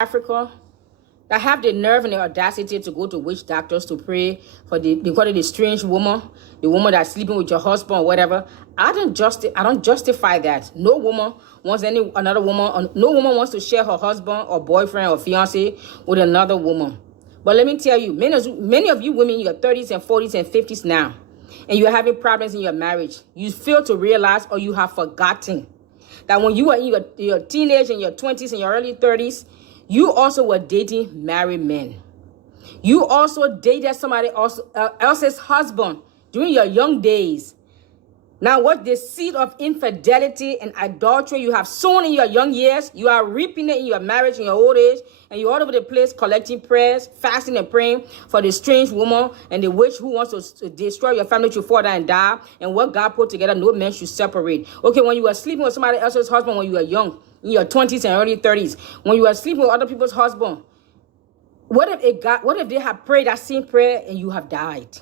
Africa that have the nerve and the audacity to go to witch doctors to pray for they call it the strange woman, the woman that's sleeping with your husband or whatever. I don't justify that. No woman wants another woman. No woman wants to share her husband or boyfriend or fiance with another woman. But let me tell you, many of you women in your 30s and 40s and 50s now, and you're having problems in your marriage, you fail to realize or you have forgotten that when you were in your teenage and your 20s and your early 30s, you also were dating married men. You also dated somebody else's husband during your young days. Now, what the seed of infidelity and adultery you have sown in your young years, you are reaping it in your marriage, in your old age, and you're all over the place collecting prayers, fasting and praying for the strange woman and the witch who wants to destroy your family to fall down and die. And what God put together, no man should separate. Okay, when you were sleeping with somebody else's husband when you were young, in your 20s and early 30s, when you were sleeping with other people's husband, what if they have prayed that same prayer and you have died?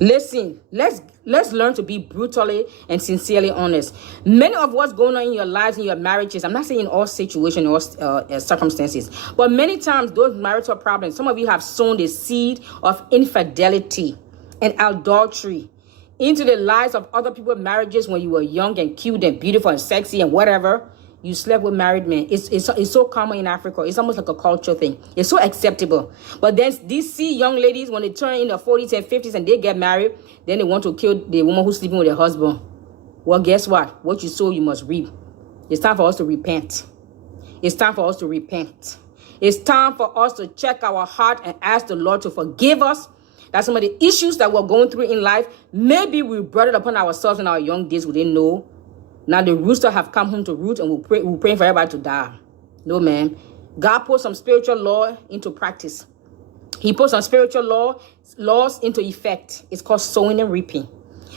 Listen, let's learn to be brutally and sincerely honest. Many of what's going on in your lives, in your marriages, I'm not saying in all situations or circumstances, but many times those marital problems, some of you have sown the seed of infidelity and adultery into the lives of other people's marriages when you were young and cute and beautiful and sexy and whatever. You slept with married men. It's so common in Africa. It's almost like a cultural thing. It's so acceptable. But then these young ladies, when they turn in their 40s and 50s and they get married, then they want to kill the woman who's sleeping with their husband. Well, guess what? What you sow, you must reap. It's time for us to repent. It's time for us to repent. It's time for us to check our heart and ask the Lord to forgive us. That's some of the issues that we're going through in life. Maybe we brought it upon ourselves in our young days. We didn't know. Now the rooster have come home to root and we're praying for everybody to die. No, man. God put some spiritual law into practice. He put some spiritual laws into effect. It's called sowing and reaping.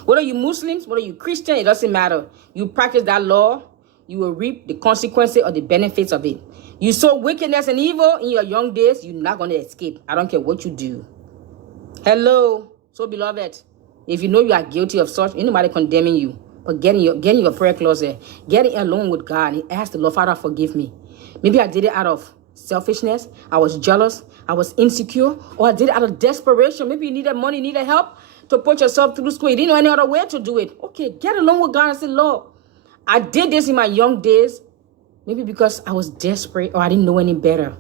Whether you Muslims, whether you Christian, it doesn't matter. You practice that law, you will reap the consequences or the benefits of it. You sow wickedness and evil in your young days, you're not going to escape. I don't care what you do. Hello. So, beloved, if you know you are guilty of such, ain't nobody condemning you. But get in your prayer closet. Get in alone with God and ask the Lord, Father, forgive me. Maybe I did it out of selfishness. I was jealous. I was insecure. Or I did it out of desperation. Maybe you needed money, needed help to put yourself through school. You didn't know any other way to do it. Okay, get alone with God and say, Lord, I did this in my young days. Maybe because I was desperate or I didn't know any better.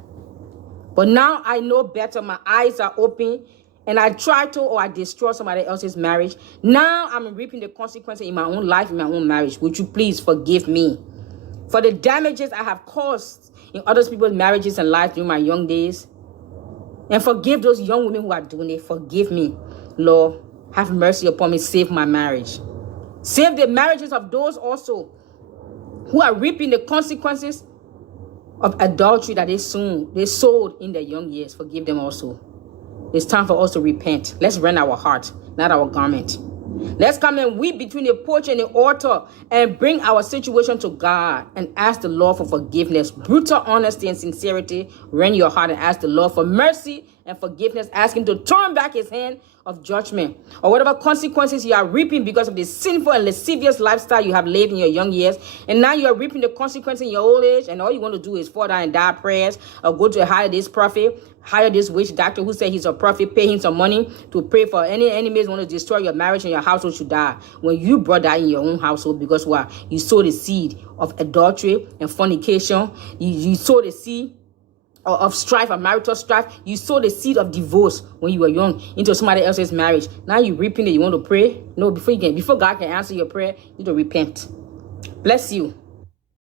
But now I know better. My eyes are open. And I try to or I destroy somebody else's marriage. Now I'm reaping the consequences in my own life, in my own marriage. Would you please forgive me for the damages I have caused in other people's marriages and lives during my young days? And forgive those young women who are doing it. Forgive me, Lord. Have mercy upon me. Save my marriage. Save the marriages of those also who are reaping the consequences of adultery that they sowed in their young years. Forgive them also. It's time for us to repent. Let's rend our heart, not our garment. Let's come and weep between the porch and the altar and bring our situation to God and ask the Lord for forgiveness. Brutal honesty and sincerity. Rend your heart and ask the Lord for mercy and forgiveness. Ask him to turn back his hand of judgment or whatever consequences you are reaping because of the sinful and lascivious lifestyle you have lived in your young years. And now you are reaping the consequences in your old age. And all you want to do is fall down and die prayers or go to hire this prophet, hire this witch doctor who said he's a prophet, pay him some money to pray for any enemies who want to destroy your marriage and your household should die. When you brought that in your own household because what? You sowed the seed of adultery and fornication. You sowed the seed of strife, of marital strife. You sowed the seed of divorce when you were young into somebody else's marriage. Now you're reaping it. You want to pray? No, before God can answer your prayer, you need to repent. Bless you.